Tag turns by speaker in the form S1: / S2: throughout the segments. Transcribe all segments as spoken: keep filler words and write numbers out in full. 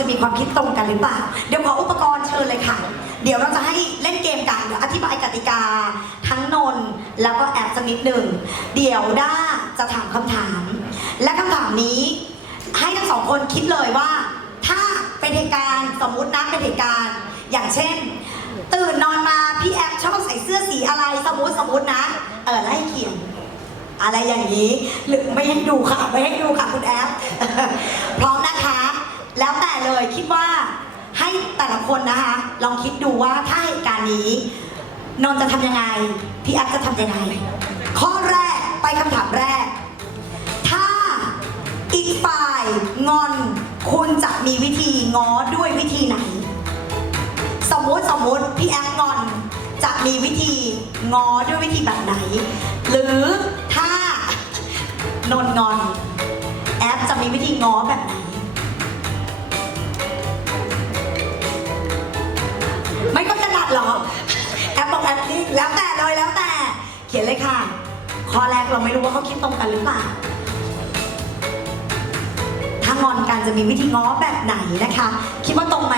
S1: มีความคิดตรงกันหรือเปล่าเดี๋ยวขออุปกรณ์เชิญเลยค่ะเดี๋ยวเราจะให้เล่นเกมกันเดี๋ยวอธิบายกติกาทั้งนนแล้วก็แอบสักนิดหนึ่งเดี๋ยวด้าจะถามคำถามและคำถามนี้ให้ทั้งสองคนคิดเลยว่าถ้าเป็นเหตุการณ์สมมุตินะเป็นเหตุการณ์อย่างเช่นตื่นนอนมาพี่แอฟชอบใส่เสื้อสีอะไรสมมติสมมตินะเออไล่เขียนอะไรอย่างนี้หรือไม่ให้ดูค่ะไม่ให้ดูค่ะคุณแอฟ พร้อมนะคะแล้วแต่เลยคิดว่าให้แต่ละคนนะคะลองคิดดูว่าถ้าเหตุการณ์นี้นนท์จะทำยังไงพี่แอฟจะทำยังไงข้อแรกไปคำถามแรกถ้าอีกฝ่ายงอนคุณจะมีวิธีง้อด้วยวิธีไหนสมมติสมมติพี่แอฟงอนจะมีวิธีง้อด้วยวิธีแบบไหนหรือถ้านนท์งอนแอฟจะมีวิธีง้อแบบไหนไม่ก็จะดัดหรอแอฟบอกแอฟนี่แล้วแต่เลยแล้วแต่เขียนเลยค่ะข้อแรกเราไม่รู้ว่าเขาคิดตรงกันหรือเปล่าถ้างอนกันจะมีวิธีง้อแบบไหนนะคะคิดว่าตรงไหม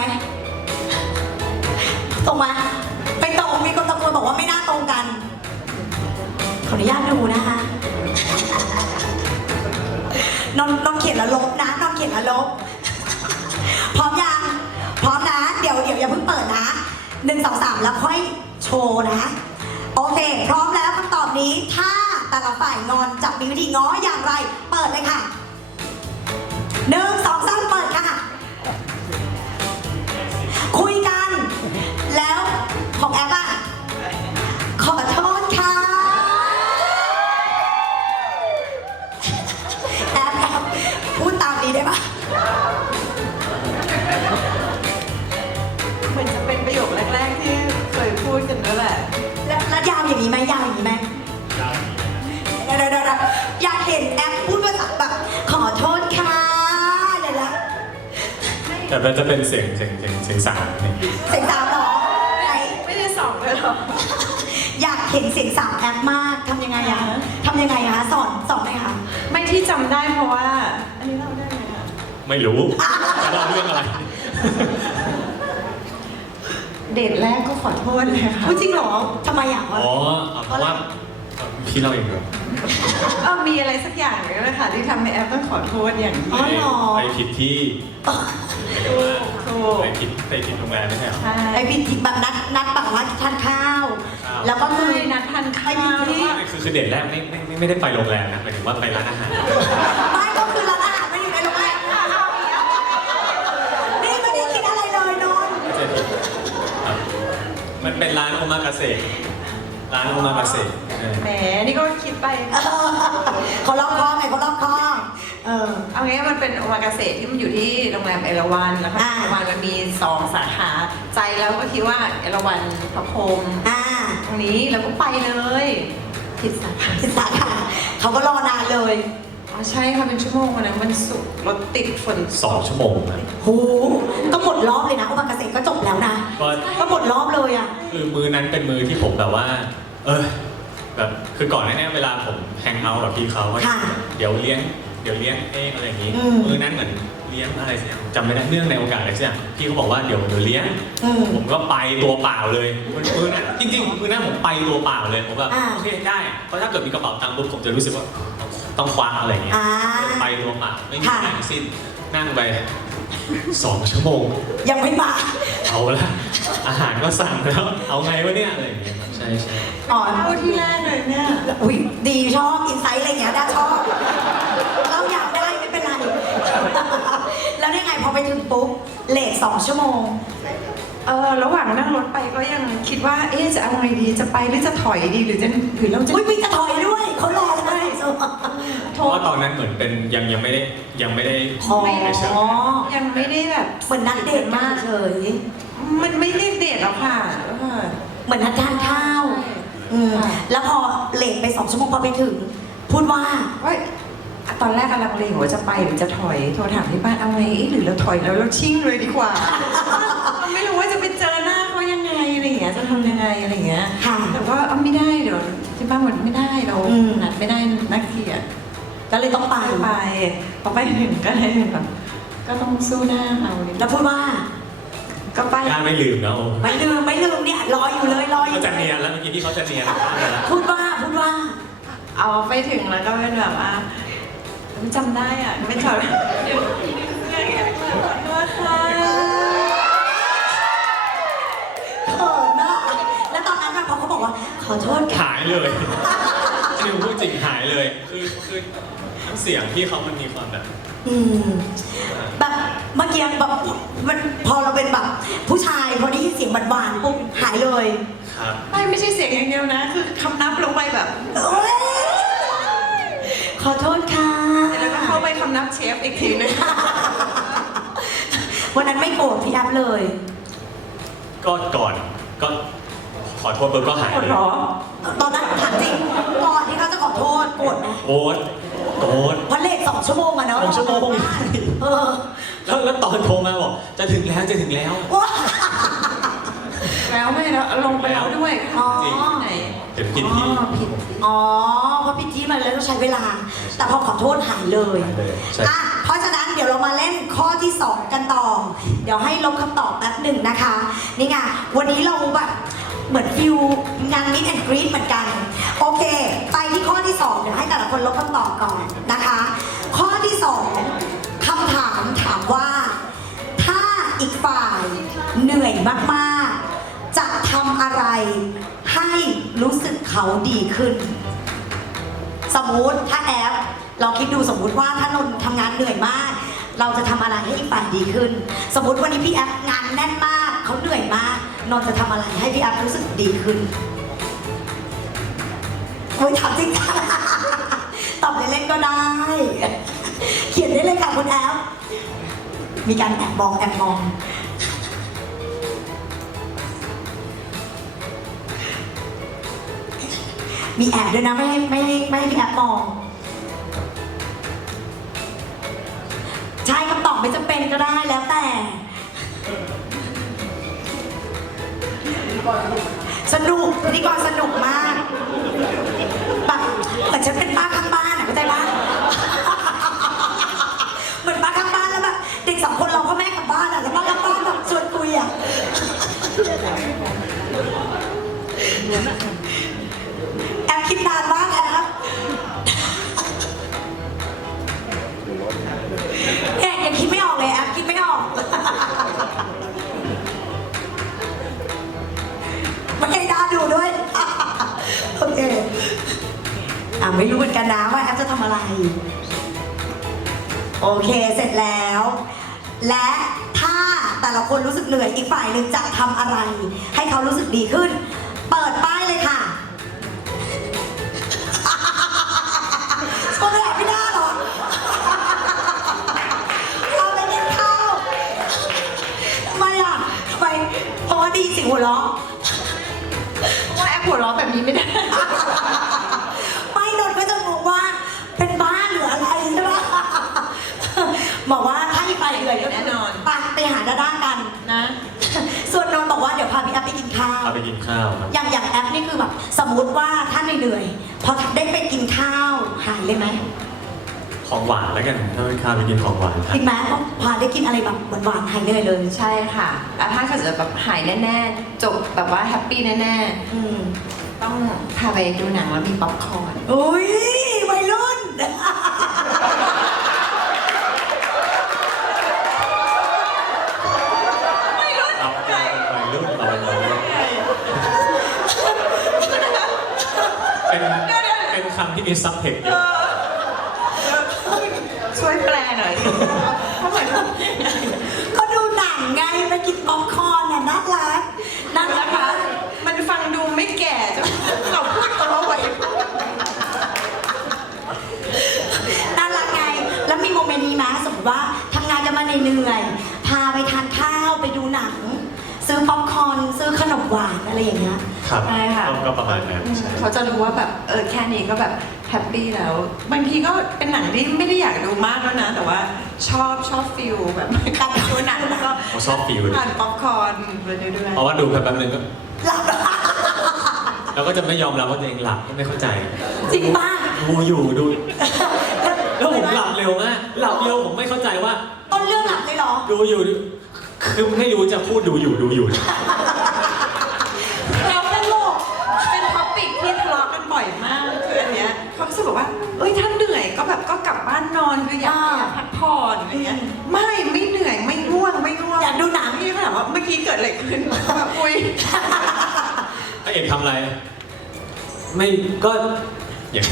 S1: ตรงไหมไปตรงมีคนตะโกนบอกว่าไม่น่าตรงกันขออนุญาตดูนะคะนนนนเขียนแล้วลบนะนนเขียนแล้วลบพร้อมยังพร้อมนะเดี๋ยวเดี๋ยวอย่าเพิ่งเปิดนะหนึ่งสองสามแล้วค่อยโชว์นะโอเคพร้อมแล้วคำตอบนี้ถ้าแต่ละฝ่ายงอนจะมีวิธีง้ออย่างไรเปิดเลยค่ะหนึ่งสองสามเปิดค่ะคุยกันแล้วของแอปอะขอโทษค่ะแอปแอปพูดตามนี้ได้ปะ
S2: เหมือนจะเป็นประโยคแรกๆที่เคยพูดกันนั่นแหละ
S1: แล้วแล้วยาวอย่างนี้ไหมยาวอย่างนี้ไหมเดี๋ยวเดี๋ยวเดี๋ยวอยากเห็นแอปพูดภาษาแบบขอโทษค่ะเดี๋ยวละ
S3: แต่มันจะเป็นเสียงเสียงเสียงเสียงสามเนี่ย
S1: เสียงสามหรอไหน
S2: ไม่ได้สองเลยหรอ
S1: อยากเห็นเสียงสามแอปมากทำยังไงอะทำยังไงอะสอนสอนไหมคะ
S2: ไม่ที่จำได้เพราะว่าอันนี้เล่าได้ไหมคะ
S3: ไม่รู้จะเล่าเรื่องอะไร
S2: เดทแรกก็ขอโทษเลยค่ะ
S1: จริงเหรอทำไมอ่ะ
S3: อ๋อเพราะว่าพี่เล่าเองเหรอ
S2: เออมีอะไรสักอย่างเลยนะคะที่ทำให้แอปต้องขอโทษอย่างนี้
S3: ไปผิดที่
S2: ถูก
S3: ไปผิดไปผิดโรงแรมไม่ใช่หรอ
S1: ใช่ไปผิดแบบนัดนัดแบบว่าทานข้าวแล้วก็คือ
S2: นัดทานข้าว
S3: คือคือเดทแรกไม่ไม่ไม่ได้ไปโรงแรมนะหมายถึงว่าไปร้านอาหาร
S1: ไม่ก็คือร้านอาหารไม่อยู่ในโรงแรมนี่ไม่ได้คิดอะไรเลยนนท์
S3: มันเป็นร้านโอมากาเสะร้านโอมากาเสะ
S2: แหมนี่ก็คิดไป
S1: เขาล็อกคอไงเขาล็อกคอเออ
S2: เอางี้มันเป็นโอมากาเสะที่มันอยู่ที่โรงแรมเอราวัณแล้วค่ะเอราวัณมันมีสองสาขาใจแล้วก็คิดว่าเอราวัณพระพรหมตรงนี้แล้วก็ไปเลยผิดสาขา
S1: ผิดสาขาเขาก็รอนานเลย
S2: อ๋อใช่ค่ะเป็นชั่วโมงวันนั้นมันสุกรถติดฝน
S3: สองชั่วโมงนะ
S1: โหก็หมดรอบเลยนะโอมากาเสะก็จบแล้วนะก็หมดรอบเลยอ่ะ
S3: คือมือนั้นเป็นมือที่ผมแบบว่าเออแบบคือก่อนหน้านี้เวลาผมแฮงเอาท์กับพี่เขาเดี๋ยวเลี้ยงเดี๋ยวเลี้ยงเองอะไรอย่างนี้มือนั้นเหมือนเลี้ยงอะไรสักอย่างจำไม่ได้เนื่องในโอกาสอะไรสักอย่างพี่เขาบอกว่าเดี๋ยวเดี๋ยวเลี้ยงผมก็ไปตัวเปล่าเลยมือนั้นจริงๆมือนั้นผมไปตัวเปล่าเลยผมแบบโอเคได้เพราะถ้าเกิดมีกระเป๋าตังค์ปุ๊บผมจะรู้สึกว่าต้องคว้าอะไรอย่างเงี้ยไปตัวเปล่าไม่มีอะไรทั้งสิ้นนั่งไปสองชั่วโมง
S1: ยังไม่มา
S3: เอาละอาหารก็สั่งแล้วเอาไงวะเนี่ยอะไรอย่างเงี้ยใช่ใช่
S1: อ๋อ
S2: พูดที่แรกเลยเนี่ย
S1: อุ้ยดีชอบอินไซต์อะไรเงี้ยได้ชอบเราอยากได้ไม่เป็นไรแล้วได้ไงพอไปถึงปุ๊บเลทสองชั่วโมง
S2: เออระหว่างนั่งรถไปก็ยังคิดว่าเอ๊ะจะเอาไงดีจะไปหรือจะถอยดีหรือจะหรือเราจะ
S1: อุ้ยมีจะถอยด้วยเขารอเลย
S3: เพราะว่าตอนนั้นเหมือนเป็นยังยังไม่ได้ยังไม่ได้
S1: ไม่
S3: เชิง
S2: ยังไม่ได้แบบ
S1: เหมือนนัดเดทมากเฉย
S2: มันไม่ได้เดทหรอกค่ะ
S1: เหมือนนัดทานข้าวแล้วพอเลทไปสองชั่วโมงพอไปถึงพูดว่า
S2: ตอนแรกกำลังเลงว่าจะไปหรือจะถอยโทรถามที่บ้านเอาไงหรือเราถอยแล้วเราชิ่งเลยดีกว่าไม่รู้ว่าจะไปเจอหน้าเขายังไงอะไรอย่างเงี้ยจะทำยังไงอะไรอย่างเงี้ยแต่ว่าเอาไม่ได้เดี๋ยวที่บ้านหมดไม่ได้เรานัดไม่ได้นักเขียน
S1: ก็เลยต้องไป
S2: ไปพอไปถึงก็เลยแบบก็ก็ต้องสู้หน้าเอาเลย
S1: แล้วพูดว่า
S2: ก็ไป
S3: กล้าไม่ลืมนะโอ้
S1: ไม่ลืมไม่ลืมเนี่ยรออยู่เลยรออยู่
S3: เขาจะเนียนแล้วเมื่อกี้ที่เขาจะเนียนนะ
S1: พูดว่าพูดว่า
S2: เอาไปถึงแล้วก็เป็นแบบว่าไม่จำได้อ่ะไม่จำเดี๋ยวขอโทษค่ะ
S1: เขินนะแล้วตอนนั้นน่ะพอเขาบอกว่าขอโทษค่ะ
S3: หายเลยอันนี้ผมพูดจริงหายเลย คือคือน้ำเสียงพี่เขามันมีความแบบ
S1: อืมแบบเมื่อกี้แบบมันพอเราเป็นแบบผู้ชายพอได้ยินเสียงหวานๆปุ๊บหายเลย
S3: ครับ
S2: ไม่ไม่ใช่เสียงอย่างเดียวนะ คือคำนับลงไปแบบ
S1: โอ๊ยขอโทษค่ะ
S2: แล้วก็เข้าไปคำนับเชฟอีกทีนึง
S1: วันนั้นไม่โกรธพี่แอฟเลย
S3: ก็ก่อนก็ขอโทษปุ๊บก็หาย
S2: ปวด
S3: เลย
S2: ร้อ
S1: ตอนนั้นถามจริงก่อนที่เขาจะขอโทษโกรธไหม
S3: โอ๊ตโอ๊ต
S1: เพราะเลทสองชั่วโมงอะเนาะ
S3: สองชั่วโมง
S1: เออ
S3: แล้วแล้วตอนโทรมาบอกจะถึงแล้วจะถึงแล้ว
S1: ว้า
S2: แล้วไม่แล้วลงไปแล้วด้วย
S1: อ๋อ
S2: ไหน
S3: เดี๋ยวกินที่
S2: อ๋อผิด
S1: อ๋อเพราะพี่จี้มันเลยต้องใช้เวลา แต่พอขอโทษหายเลย
S3: หายเลยใช่
S1: อ่ะเพราะฉะนั้นเดี๋ยวเรามาเล่นข้อที่สองกันต่อ เดี๋ยวให้ลบคำตอบแป๊บหนึ่งนะคะ นี่ไงวันนี้เราแบบเหมือนฟิวงานมิดแอนด์กรีดเหมือนกัน โอเค ไปที่ข้อที่สองเดี๋ยวให้แต่ละคนลบคำตอบก่อนนะคะ ข้อที่สองคำถามถามว่า ถ้าอีกฝ่ายเหนื่อยมากๆ จะทำอะไรให้รู้สึกเขาดีขึ้น สมมุติถ้าแอปเราคิดดูสมมุติว่าถ้านนท์ทำงานเหนื่อยมาก เราจะทำอะไรให้อีกฝ่ายดีขึ้น สมมุติวันนี้พี่แอปงานแน่นมากเขาเหนื่อยมากนนท์จะทำอะไรให้พี่แอปรู้สึกดีขึ้นโอ้ยถามจริงจัง ตอบเล่นๆก็ได้ เขียนได้เลยค่ะคุณแอปมีการแอบมองแอบมองมีแอบด้วยนะไม่ให้ไม่ให้ไม่ให้พี่แอปมองใช่คำตอบไม่จำเป็นก็ได้แล้วแต่ สนุกพิธีกรสนุกมากแบบเหมือนฉันเป็นป้าข้างบ้านอ่ะเข้าใจปะ เหมือนป้าข้างบ้านแล้วแบบเด็กสองคนเราพ่อแม่กลับบ้านอ่ะแล้วป้าข้างบ้านแบบชวนคุยอ่ะ แอบคิดนานมากแอบเนี่ยยังคิดไม่ออกเลยแอบคิดไม่ออก ไม่ให้ด้าดูด้วย โอเค อ่ะไม่รู้เหมือนกันนะว่าแอปจะทำอะไร โอเคเสร็จแล้ว และถ้าแต่ละคนรู้สึกเหนื่อยอีกฝ่ายหนึ่งจะทำอะไร ให้เขารู้สึกดีขึ้น เปิดป้ายเลยค่ะ โซนแอบไม่ได้หรอ เราไปเล่นข้าวทำไมอ่ะทำไมเพราะว่าดีเสิหัวเราะ
S2: ว่าแอปหัวเราะแบบนี้ไม่ได้
S1: ไม่นนท์ก็จะงงว่าเป็นบ้าหรืออะไรใช่ปะบอกว่าถ้าอีกฝ่ายเหนื่อยก็
S2: แน่นอน
S1: ไปไปหาด้าด้ากัน
S2: นะ
S1: ส่วนนนท์บอกว่าเดี๋ยวพาพี่แอฟไปกินข้าว
S3: พาไปกินข้าวครับ
S1: อย่างอย่างแอปนี่คือแบบสมมติว่าถ้าเหนื่อยๆพอได้ไปกินข้าวหายเลยไหม
S3: ของหวานแล้วกันถ้าไม่ข้าวไปกินของหวานครับ
S1: จริงไหมพอพาได้กินอะไรแบบหวานๆหายเหนื่อยเลย
S2: ใช่ค่ะอ่ะถ้าเกิดจะแบบหายแน่ๆ จบแบบว่าแฮปปี้แน่
S1: อืม
S2: ๆ ต้องพาไปดูหนังแล้วมีป๊อปคอร์น
S1: อุ้ยวัยรุ่น
S3: เราเป็นวัยรุ่นเราเป็นวัยรุ่นเป็นเป็นคำที่มีซับเทคเยอะ
S2: ช่วยแปลหน่อยเพราะเหมือน
S1: ก็ดูหนังไงไปกินป๊อปคอร์นน่ะน่ารักน่ารั
S2: นะ
S1: ก
S2: คะ มันฟังดูไม่แก่จะเราพูดตัวไว้
S1: น่ารักไง แล้วมีโมเมนต์นี้ไหมสมมติว่าทำงานกันมาเหนื่อยๆพาไปทานข้าวไปดูหนัง ซื้อป๊อปคอร์นซื้อขนมหวานอะไรอย่างเงี้ย
S3: ครับ
S2: ใช่ค่ะ
S3: ก็ก็ประมาณนั้นใช่
S2: เขาจะรู้ว่าแบบเออแค่นี้ก็แบบแฮปปี้แล้ว บางทีก็เป็นหนังที่ไม่ได้อยากดูมากแล้วนะ แต่ว่าชอบชอบฟิลแบบการดูหนังแล้วก็
S3: เขาชอบฟิล
S2: ทานป๊อปคอร์นไปเรื่อย
S3: เพราะว่าดูแป๊บนึงก็
S1: หลับ
S3: เราก็จะไม่ยอมรับว่าตัวเองหลับไม่เข้าใจ
S1: จริงป่ะ
S3: ดูอยู่ดูแล้วผมหลับเร็วมากหลับเร็วผมไม่เข้าใจว่า
S1: ต้นต้นเรื่องหลักเลยเหรอ
S3: ดูอยู่คือไม่รู้จะพูดดูอยู่ดูอยู่
S2: เราตลกเป็นท็อปิกที่ทะเลาะกันบ่อยมากคืออันเนี้ยเขารู้สึกแบบว่าเอ้ยถ้าเหนื่อยก็แบบก็กลับบ้านนอนคืออยาก
S1: อ่า
S2: อยากพักผ่อนอะไรเงี้ยไม่ไม่เหนื่อยไม่ง่วงไม่ง่วง
S1: อยากดูหนัง
S2: พี่ก็ถามว่าเมื่อกี้เกิดอะไรขึ้นแบบอุ้ย
S3: พระเอกทำอะไร ไม่ก็อย่าง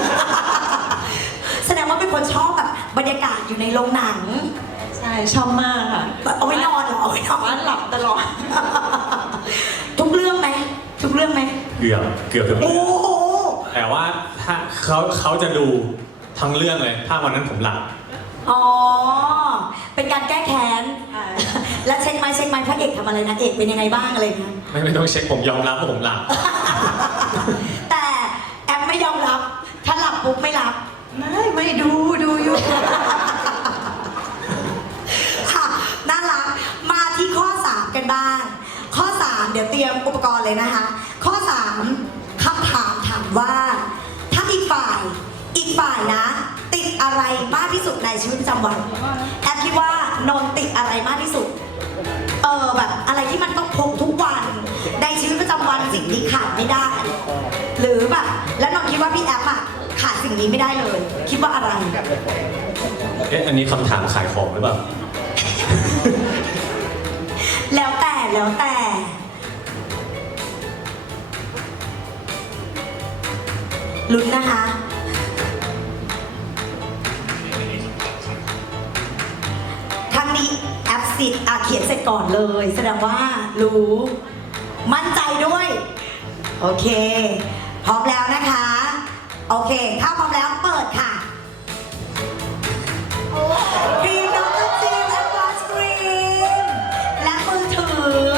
S1: แสดงว่าเป็นคนชอบแบบบรรยากาศอยู่ในโรงหนัง
S2: ใช่ชอบมากค่ะ
S1: เอาไว้นอนเหรอเอาไว้นอน
S2: บ้านหลับตลอด
S1: ทุกเรื่องไหมทุกเรื่องไหม
S3: เกือบเกือบถึง
S1: โอ้โห
S3: แต่ว่าถ้าเขาเขาจะดูทั้งเรื่องเลย ถ้าวันนั้นผมหลับ
S1: อ๋อเป็นการแก้แค้น
S2: ใช่
S1: แล้วเช็คไหมเช็คไหมพระเอกทำอะไรนะเอกเป็นยังไงบ้างอะไรนะ
S3: ไม่ไม่ต้องเช็คผมยอมรับว่าผมหลับ
S1: แต่แอมไม่ยอมรับ ถ้าหลับปุ๊บไม่รับ
S2: ไม่ไม่ดูดูอยู่
S1: ค่ะน่ารักมาที่ข้อสามกันบ้าง ข้อสามเดี๋ยวเตรียมอุปกรณ์เลยนะคะ ข้อสามคำถามถามว่า ถ้าอีกฝ่ายอีกฝ่ายนะ ติดอะไรมากที่สุดในชีวิตประจำวันแอปคิดว่านนท์ติดอะไรมากที่สุด เออแบบอะไรที่มันต้องพกทุกวันในชีวิตประจำวันสิ่งนี้ขาดไม่ได้ หรือแบบแล้วนนท์คิดว่าพี่แอปอะขาดสิ่งนี้ไม่ได้เลย คิดว่าอะไร
S3: เอ๊ะอันนี้คำถามขายของหรือเปล่า
S1: แล้วแต่แล้วแต่ ลุ้นนะคะครั้งนี้แอปสิทธิ์อ่ะเขียนเสร็จก่อนเลย แสดงว่ารู้ มั่นใจด้วย โอเค พร้อมแล้วนะคะ โอเค ถ้าพร้อมแล้วเปิดค่ะครีมดรจีนแอดวานซ์ครีมและมือถือ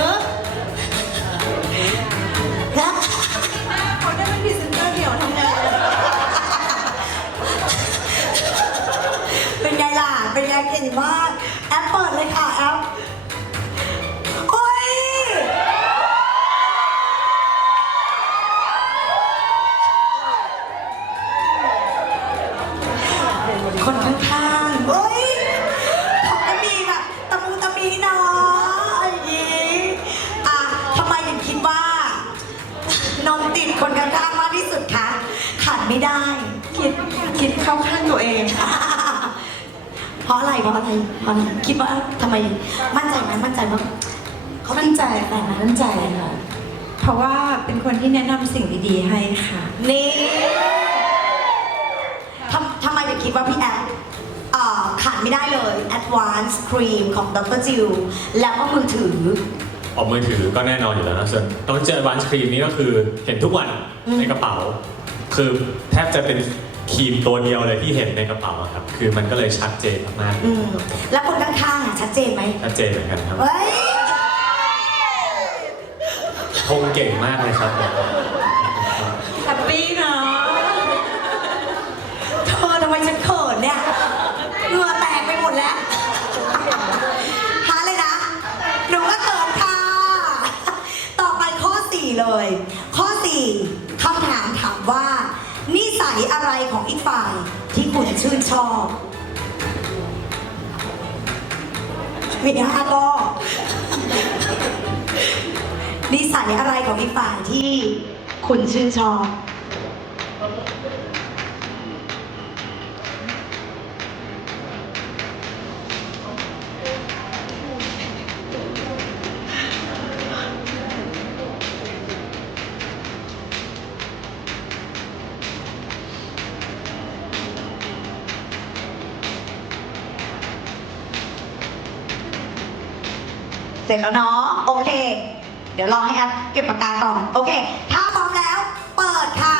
S1: และ
S2: เขาได้เป็นพรีเซนเตอร์เดี่ยวทำไง
S1: เป็นไงล่ะ เป็นไงเก่งมาก แอปเปิดเลยค่ะ แอป โอ้ย คนข้างๆเฮ้ยเขาก็มีแบบตะมูตะมีเนาะอย่างนี้อ่ะทำไมถึงคิดว่านนท์ติดคนข้างๆมากที่สุดคะขาดไม่ได้
S2: คิดคิดเข้าข้างตัวเองค่ะ
S1: เพราะอะไรเพราะอะไรเพราะอะไรคิดว่าทำไมมั่นใจไหมมั่นใจว่าเขา
S2: มั่นใจ
S1: แต่นะ
S2: มั่นใจค่ะ เพราะว่าเป็นคนที่แนะนำสิ่งดีๆให้ค่ะ
S1: นี่ทำทำไมถึงคิดว่าพี่แอปเอ่อขาดไม่ได้เลย Advanced Cream ของดรจิวแล้วก็มือถือ
S3: ออกมือถือก็แน่นอนอยู่แล้วนะส่วนต้องเจอวันครีมนี้ก็คือเห็นทุกวัน
S1: อืม
S3: ในกระเป๋า คือแทบจะเป็นครีมตัวเดียวเลยที่เห็นในกระเป๋าอะครับ คือมันก็เลยชัดเจนมาก
S1: อืมแล้วคนข้างๆอ่ะชัดเจนไหม
S3: ๆชัดเจนเหมือนกันครับ
S1: เฮ้ย
S3: ชงเก่งมากเลยครับ
S2: แฮปปี้เนาะ
S1: เธอทำไมฉันเขินเนี่ยเหงื่อแตกไปหมดแล้วหาเลยนะ หนูก็เขินค่ะ ต่อไปข้อสี่เลย ข้อสี่คำถามถามว่า นิสัยอะไรของอีกฝ่ายที่คุณชื่นชอบมีห้าก็นิสัยอะไรของอีกฝ่ายที่คุณชื่นชอบ เสร็จแล้วเนาะโอเค เดี๋ยวรอให้แอปเก็บปากกาก่อน โอเค ถ้าพร้อมแล้ว เปิดค่ะ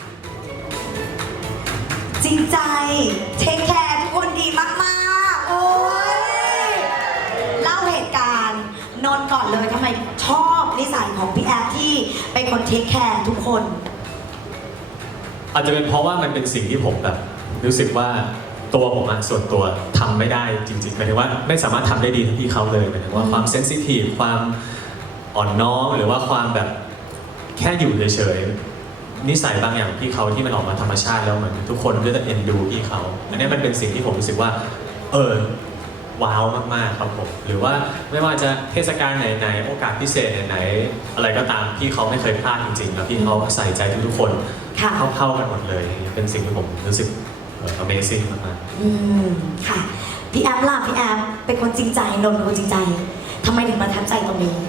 S1: จริงใจ เทคแคร์ทุกคนดีมากๆ โอ้ยเล่าเหตุการณ์นนท์ก่อนเลยทำไมชอบนิสัยของพี่แอปที่เป็นคนเทคแคร์ทุกคน
S3: อาจจะเป็นเพราะว่ามันเป็นสิ่งที่ผมแบบรู้สึกว่าตัวผมอะส่วนตัวทำไม่ได้จริงๆหมายถึงว่าไม่สามารถทำได้ดีเท่าพี่เขาเลยหมายถึงว่าความเซนซิทีฟความอ่อนน้อมหรือว่าความแบบแค่อยู่เฉยๆนิสัยบางอย่างของพี่เขาที่มันออกมาธรรมชาติแล้วเหมือนทุกคนก็จะเอ็นดูพี่เขาอันนี้มันเป็นสิ่งที่ผมรู้สึกว่า เออว้าวมากๆครับผมหรือว่าไม่ว่าจะเทศกาลไหนๆโอกาสพิเศษไหนๆอะไรก็ตามพี่เขาไม่เคยพลาดจริงๆแล้วพี่เขาใส่ใจทุกๆคน
S1: ค่ะ
S3: เท่าๆกันหมดเลยเป็นสิ่งที่ผมรู้สึกเอ่อ Amazing มากๆ
S1: อืมค่ะพี่แอมล่ะพี่แอมเป็นคนจริงใจนนท์เป็นคนจริงใจทำไมถึงประทับใจตรงนี้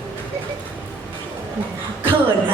S1: เขินอะ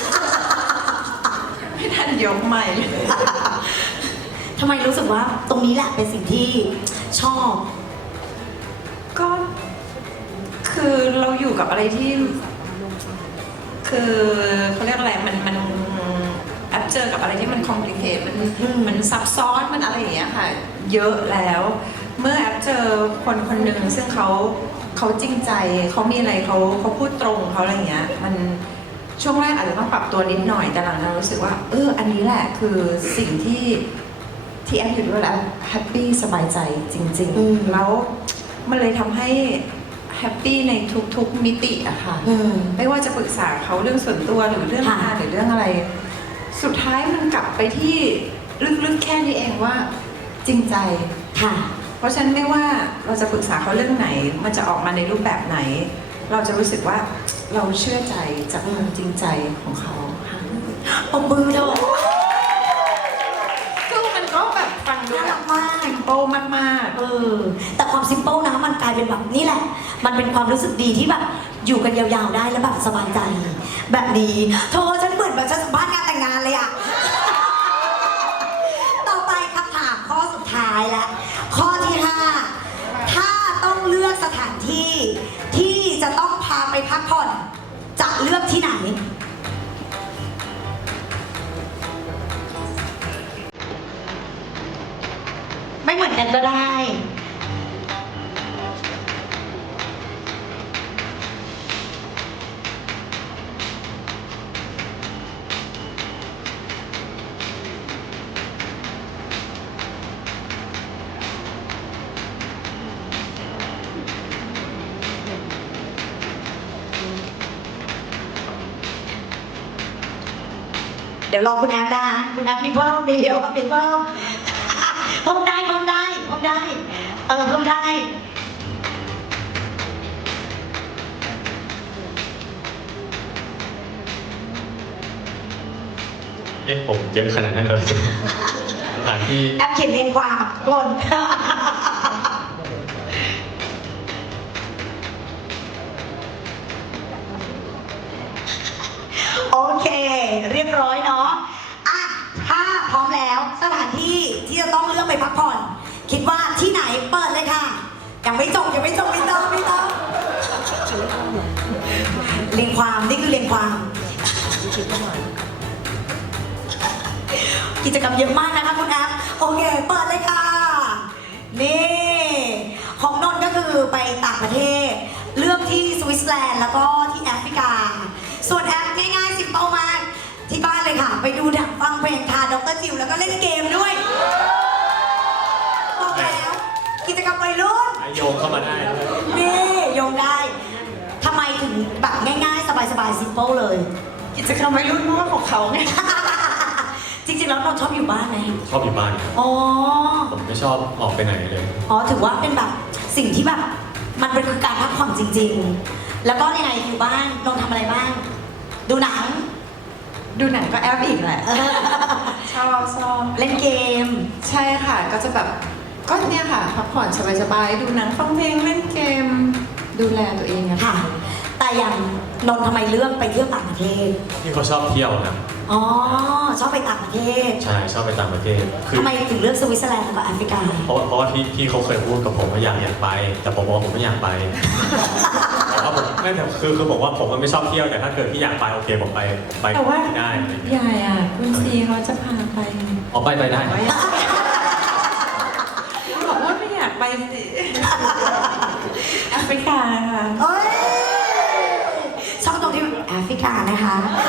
S2: ไม่ทันยกใหม่เลย
S1: ทำไมรู้สึกว่าตรงนี้แหละเป็นสิ่งที่ชอบ
S2: ก็คือเราอยู่กับอะไรที่ คือเขาเรียกอะไรมันมันแอปเจอกับอะไรที่มันคอมพลีเคทมัน
S1: อืม
S2: มันซับซ้อนมันอะไรอย่างเงี้ยค่ะ เยอะแล้ว เมื่อแอปเจอคนคนหนึ่งซึ่งเขาเขาจริงใจเขามีอะไรเขาเขาพูดตรงเขาอะไรอย่างเงี้ยมันช่วงแรกอาจจะต้องปรับตัวนิดหน่อยแต่หลังเรารู้สึกว่าเอออันนี้แหละคือสิ่งที่ที่แอปอยู่ด้วยแล้วแฮปปี้สบายใจจริง
S1: อืม
S2: ๆ แล้วมันเลยทำให้แฮปปี้ในทุกๆมิติอะค่ะ
S1: อืม
S2: ไม่ว่าจะปรึกษาเขาเรื่องส่วนตัวหรือเรื่อง
S1: ค่ะ
S2: งานหรือเรื่องอะไร สุดท้ายมันกลับไปที่ลึกๆแค่นี้เองว่าจริงใจ
S1: ค่ะ
S2: เพราะฉะนั้นไม่ว่าเราจะปรึกษาเขาเรื่องไหน มันจะออกมาในรูปแบบไหน เราจะรู้สึกว่าเราเชื่อใจจากความจริงใจของเขาค่ะ
S1: ปมมือด้วย
S2: คือมันก็แบบฟังดู
S1: น่า
S2: แบ
S1: รับ กมาก
S2: ซิมโปมาก
S1: เออแต่ความซิมเปิลนะมันกลายเป็นแบบนี่แหละ มันเป็นความรู้สึกดีที่แบบอยู่กันยาวๆได้แล้วแบบสบายใจ แบบนี้โทรฉันเหมือนแบบฉันสัมภาษณ์งานแต่งงานเลยอะ ต่อไปคำถามข้อสุดท้ายและข้อที่ห้าถ้าต้องเลือกสถานที่ที่จะต้องพาไปพักผ่อนจะเลือกที่ไหน ไม่เหมือนกันก็ได้ เดี๋ยวรอคุณแอมนะคุณแอมมีเพิ่มมีเดียวมีเพิ่มเพิ่มได้เพิ่มได้เพิ่มได้ เออเพิ่มได้
S3: เอ๊ะผมเยอะขนาดนั้นเลย สถานที่
S1: แอปเขียนเองกว่าคน โอเค เรียบร้อยเนาะอ่ะถ้าพร้อมแล้วสถานที่ที่จะต้องเลือกไปพักผ่อน คิดว่าที่ไหนเปิดเลยค่ะ ยังไม่จบยังไม่จบไม่ต้องไม่ต้องเรียงความนี่คือเรียงความ กิจกรรมเยอะมากนะคะคุณแอฟโอเค เปิดเลยค่ะ นี่ ของนนท์ก็คือไปต่างประเทศ เลือกที่สวิตเซอร์แลนด์แล้วก็ที่แอฟริกา ส่วนแอฟง่ายๆสิบเป้ามาก ที่บ้านเลยค่ะ ไปดูหนังฟังเพลงทานดรจิวแล้วก็เล่นเกมด้วยบอกแล้ว กิจกรรมวัยรุ่น
S3: โยงเข้ามาได้ด้วย
S1: นี่โยงได้ทำไมถึงแบบง่ายๆ สบายๆ ซิมเปิลเลย
S2: ๆ กิจกรรมวัยรุ่นเพราะว่าของเขาไง
S1: จริงๆ แล้วนนท์ชอบอยู่บ้านไหม
S3: ชอบอยู่บ้านครับ
S1: อ๋อ
S3: ผมไม่ชอบออกไปไหนเลย
S1: อ๋อ ถือว่าเป็นแบบสิ่งที่แบบ มันเป็นคือการพักผ่อนจริง ๆ แล้วก็ยังไงอยู่บ้านนนท์ทำอะไรบ้าง ดูหนัง
S2: ดูหนังก็แอปอีกแหละ ชอบชอบ
S1: เล่นเกม
S2: ใช่ค่ะ ก็จะแบบก็เนี่ยค่ะพักผ่อนสบายๆดูหนังฟังเพลงเล่นเกม ดูแลตัวเองอะ
S1: ค่ะ แต่อย่างนนท์ทำไมเลือกไปเที่ยวต่างประเทศ
S3: พี่เขาชอบเที่ยวนะ
S1: อ๋อ ชอบไปต่างประเทศ
S3: ใช่ชอบไปต่างประเทศคือ
S1: ทำไมถึงเลือกสวิตเซอร์แลนด์กับแอฟริกา
S3: เพราะเพราะว่าพี่พี่เขาเคยพูดกับผมว่าอยากอยากไป แต่ผมบอกว่าผมไม่อยากไป แต่ว่าผมไม่แต่คือคือบอกว่าผมมันไม่ชอบเที่ยวแต่ถ้าเกิดพี่อยากไปโอเคผมไปไป
S2: แต่ว่า
S3: ได้อะไรอย่างเงี้ย
S2: ยายอ่ะคุณซีเขาจะพาไป
S3: ออกไปไปได้
S2: บอกว่าไม่อยากไปสิแอฟริกาค่ะ
S1: เอ้ย ชอบตรงที่แอฟริกานะคะ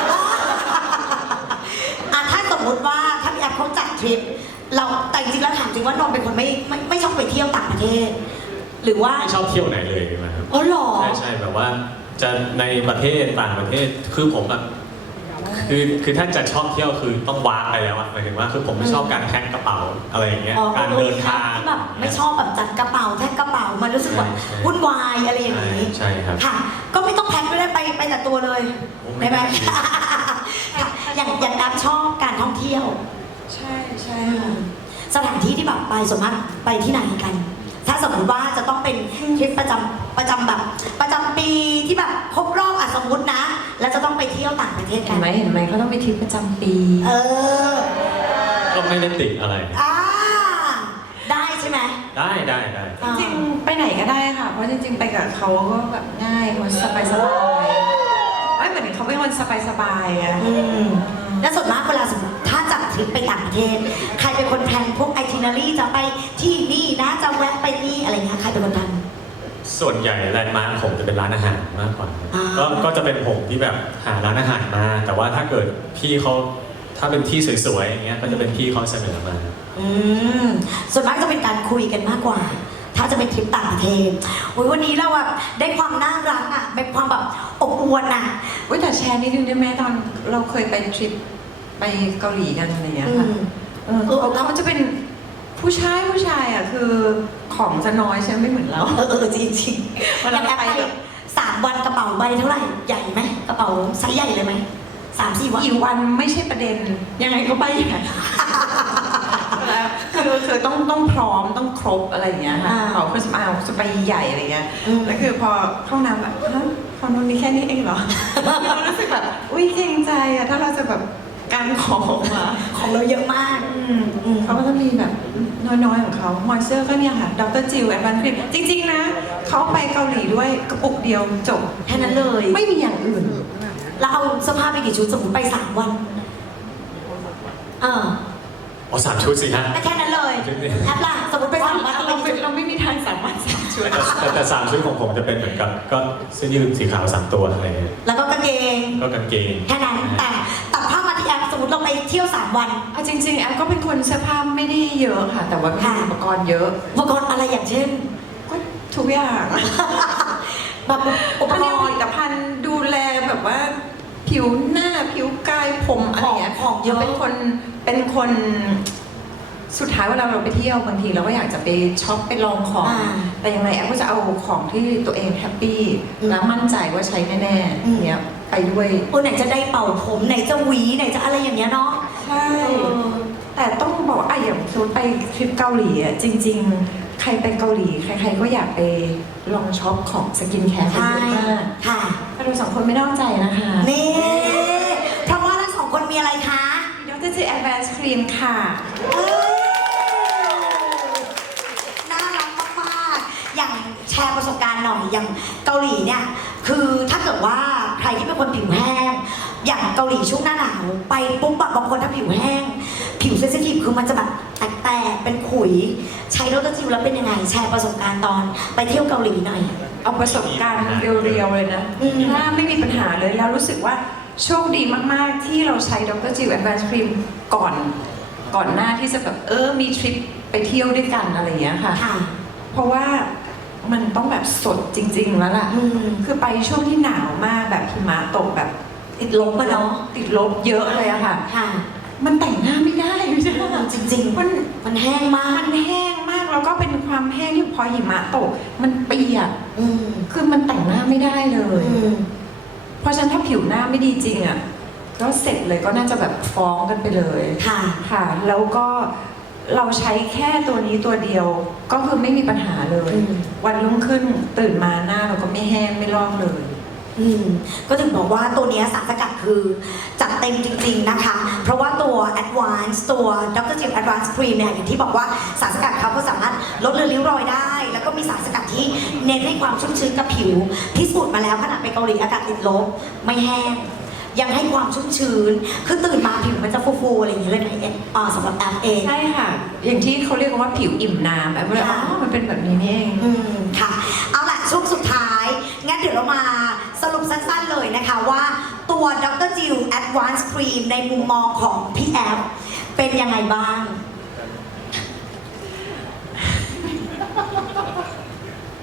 S1: อ่ะถ้าสมมติว่าถ้าพี่แอฟเขาจัดทริป เราแต่จริงๆแล้วถามจริงว่านนท์เป็นคนไม่ไม่ไม่ชอบไปเที่ยวต่างประเทศ หรือว่า
S3: ไม่ชอบเที่ยวไหนเลยนะครับ
S1: อ๋อเหรอ
S3: ใช่ใช่แบบว่าจะในประเทศต่างประเทศคือผมแบบคคือคือถ้าจะชอบเที่ยวคือต้องวางไปแล้วอะหมายถึงว่าคือผมไม่ชอบการแพ็คกระเป๋าอะไรอย่างเงี้ย
S1: อ๋อ
S3: การเดินทาง
S1: ที่แบบไม่ชอบแบบจัดกระเป๋าแพ็คกระเป๋ามันรู้สึกว่า
S3: ใช่ใช่
S1: วุ่นวายอะไรอย่างนี้
S3: ใช่ครับ
S1: ค่ะ ก็ไม่ต้องแพ็คก็ได้ไปไปแต่ตัวเลย
S3: โอ้ไม่
S1: ได้ไหม
S3: ได้
S1: ค่ะอย่างอย่างแอปชอบการท่องเที่ยว
S2: ใช่ใช่
S1: อืมสถานที่ที่แบบไปส่วนมากไปที่ไหนกัน ถ้าสมมติว่าจะต้องเป็นทริปประจำประจำแบบ ประจำปีที่แบบครบรอบอ่ะสมมตินะ แล้วจะต้องไปเที่ยวต่างประเทศ
S2: เห็
S1: กัน น
S2: ไหมเห็นไหมเขาต้องไปทริปประจำปี
S1: เออ
S3: ก็ไม่ได้ติดอะไร
S1: อ่าได้ใช่ไหม
S3: ได้ได้ได้
S2: จริงๆไปไหนก็ได้ค่ะ เพราะจริงๆไปกับเขาก็แบบง่ายคนสบายสบายๆไม่เหมือนเขาเป็นคนสบายสบายๆอะ
S1: อืมแล้วส่วนมากเวลาสมมติถ้าจัดทริปไปต่างประเทศ ใครเป็นคนแพลนพวกไอทินารีจะไปที่นี่นะจะแวะไปนี่อะไรเงี้ยใครเป็นคนทำ
S3: ส่วนใหญ่แลนด์มาร์คผมจะเป็นร้านอาหารมากกว่า
S1: อ่า
S3: ก็ก็จะเป็นผมที่แบบหาร้านอาหารมา แต่ว่าถ้าเกิดพี่เขาถ้าเป็นที่สวยๆอย่างเงี้ยก็จะเป็นพี่เขาเสนอมา
S1: อืมส่วนมากจะเป็นการคุยกันมากกว่า ถ้าจะเป็นทริปต่างประเทศโอ้ยวันนี้เราแบบได้ความน่ารักอ่ะเป็นความแบบอบอวลอ่ะ
S2: อุ้ยแต่แชร์นิดนึงได้ไหมตอนเราเคยไปทริปไปเกาหลีกันอะไรอย่างเงี้ย
S1: อื
S2: ค่ะ
S1: ม
S2: เออเขาเขาจะเป็นผู้ชายผู้ชายอ่ะคือของจะน้อยใช่ไหมไม่เหมือนเรา
S1: เออเออจริงจริง
S2: เวลา
S1: แอป
S2: ไป
S1: ไป
S2: แบบ
S1: สามวันกระเป๋าใบเท่าไหร่ใหญ่ไหมกระเป๋าไซส์ใหญ่เลยไหมสามสี่วัน
S2: กี่วันไม่ใช่ประเด็น ยังไงก็ไปอย่างนั้นคือคือต้องต้องพร้อมต้องครบอะไรอย่างเงี้ยค่ะเขาคือมาจะไปใหญ่อะไรเงี้ย
S1: อืม
S2: แล้วคือพอเข้าน้ำแบบฮะของนู้นมีแค่นี้เองเหรอ เรารู้สึกแบบอุ้ยเกรงใจอะถ้าเราจะแบบการของมา
S1: ของเราเยอะมาก
S2: อืมอืมเขาก็จะมีแบบน้อยๆของเขามอยเซอร์ก็เนี่ยค่ะดรจิวแอนด์วันครีมจริงๆนะเขาไปเกาหลีด้วยกระปุกเดียวจบ
S1: แค่นั้นเลย
S2: ไม่มีอย่างอื่น
S1: แล้วเอาเสื้อผ้าไปกี่ชุดสมมติไปสามวันเออ
S3: อ๋อสามชุดสิฮะ
S1: แค่นั้นเลย
S3: ชุดเดียว
S1: แอปล่ะสมมติไปสามวัน
S2: เรา
S1: เราไป
S2: ไม่
S1: กี่ชุด
S2: เราไม่มีทางสามารถสามชุด
S3: แต่แต่แต่สามชุดของผมจะเป็นเหมือนกับก็เสื้อยืดสีขาวสามตัวอะไรเงี้ย
S1: แล้วก็กางเกง
S3: ก็กางเกง
S1: แค่นั้นแต่ตัดภาพมาที่แอปสมมติเราไปเที่ยวสามวัน
S2: เอาจริงๆแอมก็เป็นคนเสื้อผ้าไม่ได้เยอะค่ะ แต่ว่ามี
S1: ค่ะ
S2: อุปกรณ์เยอะ
S1: อุปกรณ์อะไรอย่างเช่น
S2: ก็ทุกอย่าง
S1: แบบอุ
S2: อุ
S1: ป
S2: ป
S1: ก
S2: ก
S1: ร
S2: รณ์ผ
S1: ณ์
S2: ลิตภัณฑ์ดูแลแบบว่า ผิวหน้าผิวกายผมอะไรอย่างเงี้ย
S1: ของเยอะ
S2: เป็นคนเป็นคนสุดท้ายเวลาเราไปเที่ยวบางทีเราก็อยากจะไปช็อปไปลองของ
S1: อ่า
S2: แต่ยังไงแอมก็จะเอาของที่ตัวเองแฮปปี้
S1: อืม
S2: และมั่นใจว่าใช้แน่
S1: อืม
S2: ๆเนี้ยไปด้วย
S1: โอ้ไหนจะได้เป่าผมไหนจะหวีไหนจะอะไรอย่างเงี้ยเนาะ
S2: ใช่ แต่ต้องบอกว่าอ่ะอย่างสมมติไปทริปเกาหลีอ่ะจริง ๆ ใครไปเกาหลี ใคร ๆ ก็อยากไปลองช็อปของสกินแคร์กัน
S1: ใช่
S2: เยอะมาก
S1: ค่ะ
S2: แต่เราสองคนไม่นอกใจนะคะ
S1: นี่เพราะว่าทั้งสองคนมีอะไรคะ
S2: ดรจีแอดแวนซ์ครีมค่ะ
S1: เอ้ยน่ารักมากๆอย่างแชร์ประสบการณ์หน่อยอย่างเกาหลีเนี่ยคือถ้าเกิดว่าใครที่เป็นคนผิวแห้ง อย่างเกาหลีช่วงหน้าหนาวไปปุ๊บแบบบางคนถ้าผิวแห้ง ผิวเซนซิทีฟคือมันจะแบบแตกๆเป็นขุย ใช้ดรจิวแล้วเป็นยังไง แชร์ประสบการณ์ตอนไปเที่ยวเกาหลีหน่อย
S2: เอาประสบการณ์เรียวๆเลยนะ
S1: อืม
S2: หน้าไม่มีปัญหาเลย แล้วรู้สึกว่าโชคดีมากๆ ที่เราใช้ดรจิวแอดแวนซ์ครีมก่อน ก่อนหน้าที่จะแบบเออมีทริปไปเที่ยวด้วยกันอะไรอย่างเงี้ยค่ะ
S1: ค่ะ
S2: เพราะว่ามันต้องแบบสดจริง ๆ แล้วล่ะ
S1: อืม
S2: คือไปช่วงที่หนาวมากแบบหิมะตกแบบ
S1: ติดลบมาเนาะ
S2: ติดลบเยอะเลยอะค่ะ
S1: ค่ะ
S2: มันแต่งหน้าไม่ได้ไม่ใช่ไหม
S1: จริง
S2: มัน
S1: ๆ มันแห้งมาก
S2: มันแห้งมากแล้วก็เป็นความแห้งที่พอหิมะตก มันเปียก
S1: อืม
S2: คือมันแต่งหน้าไม่ได้เลย
S1: อืม
S2: เพราะฉะนั้นถ้าผิวหน้าไม่ดีจริงอะก็เสร็จเลยก็น่าจะแบบฟ้องกันไปเลย
S1: ค่ะ
S2: ค่ะ แล้วก็เราใช้แค่ตัวนี้ตัวเดียว ก็คือไม่มีปัญหาเลย
S1: อืม
S2: วันรุ่งขึ้นตื่นมาหน้าเราก็ไม่แห้งไม่ลอกเลย
S1: อืมก็ถึงบอกว่าตัวเนี้ยสารสกัดคือจัดเต็มจริงๆนะคะ เพราะว่าตัว Advance ตัว ดร. Jim Advance Cream เนี่ยอย่างที่บอกว่าสารสกัดเขาก็สามารถลดเลือนริ้วรอยได้ แล้วก็มีสารสกัดที่เน้นให้ความชุ่มชื้นกับผิว พิสูจน์มาแล้วขณะไปเกาหลีอากาศติดลบไม่แห้ง ยังให้ความชุ่มชื้น คือตื่นมาผิวมันจะฟูๆอะไรอย่างเงี้ยเลยนะเอ็มอ่าสำหรับแอปเอง
S2: ใช่ค่ะ อย่างที่เขาเรียกว่าผิวอิ่มน้ำแบบว่าอ๋อมันเป็นแบบนี้นี่เอง
S1: อืมค่ะ เอาล่ะช่วงสุดท้าย งั้นเดี๋ยวเรามาสรุปสั้นๆเลยนะคะว่าตัว ดร. Jill Advanced Cream ในมุมมองของพี่แอฟเป็นยังไงบ้าง
S2: ค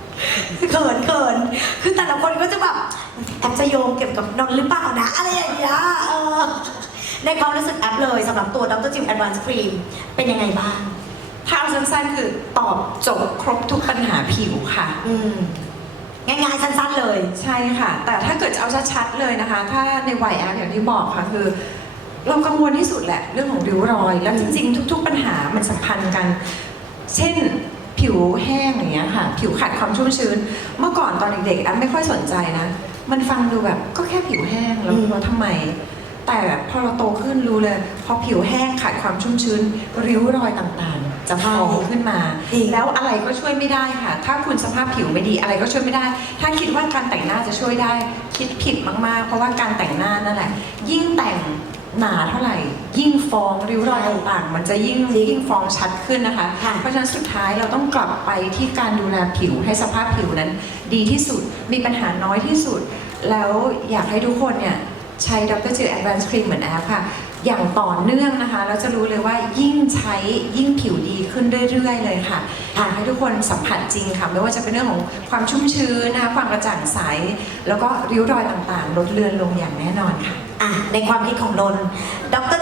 S1: เขินเขินคือแต่ละคนก็จะแบบแอปจะโยงเกี่ยวกับนนท์หรือเปล่านะ อะไรอย่างเงี้ยเออในความรู้สึกแอปเลยสำหรับตัวดรจิมแอดวานซ์ครีมเป็นยังไงบ้าง
S2: ถ้าเอาสั้นๆคือตอบจบครบทุกปัญหาผิวค่ะ
S1: อืมง่ายๆสั้นๆเลย
S2: ใช่ค่ะ แต่ถ้าเกิดจะเอาชัดๆเลยนะคะ ถ้าในวัยแอปอย่างที่บอกค่ะคือ เรากังวลที่สุดแหละเรื่องของริ้วรอย แล้วจริงๆ ทุก ๆ ปัญหามันสัมพันธ์กัน เช่นผิวแห้งอย่างเงี้ยค่ะ ผิวขาดความชุ่มชื้น เมื่อก่อนตอนเด็กๆแอปไม่ค่อยสนใจนะ มันฟังดูแบบก็แค่ผิวแห้งแล้ว
S1: อืม
S2: ว่าทำไม แต่พอเราโตขึ้นรู้เลย พอผิวแห้งขาดความชุ่มชื้น ริ้วรอยต่างๆ จะฟ้องขึ้นมา แล้วอะไรก็ช่วยไม่ได้ค่ะ ถ้าคุณสภาพผิวไม่ดีอะไรก็ช่วยไม่ได้ ถ้าคิดว่าการแต่งหน้าจะช่วยได้คิดผิดมากๆ เพราะว่าการแต่งหน้านั่นแหละ ยิ่งแต่งหนาเท่าไหร่ ยิ่งฟองริ้วรอยต่างๆ มันจะยิ่งยิ่งฟองชัดขึ้นนะคะ
S1: ค่ะ
S2: เพราะฉะนั้นสุดท้ายเราต้องกลับไปที่การดูแลผิวให้สภาพผิวนั้น ดีที่สุดมีปัญหาน้อยที่สุด แล้วอยากให้ทุกคนเนี่ยใช้ ดร. จิล Advanced Cream เหมือนแอปค่ะ อย่างต่อเนื่องนะคะแล้วจะรู้เลยว่ายิ่งใช้ยิ่งผิวดีขึ้นเรื่อยๆเลยค่ะอยากให้ทุกคนสัมผัสจริงค่ะ ไม่ว่าจะเป็นเรื่องของความชุ่มชื้นนะคะความกระจ่างใส แล้วก็ริ้วรอยต่างๆ ลดเลือนลงอย่างแน่นอนค่ะ
S1: อ่ะในความคิดของนนท์ดร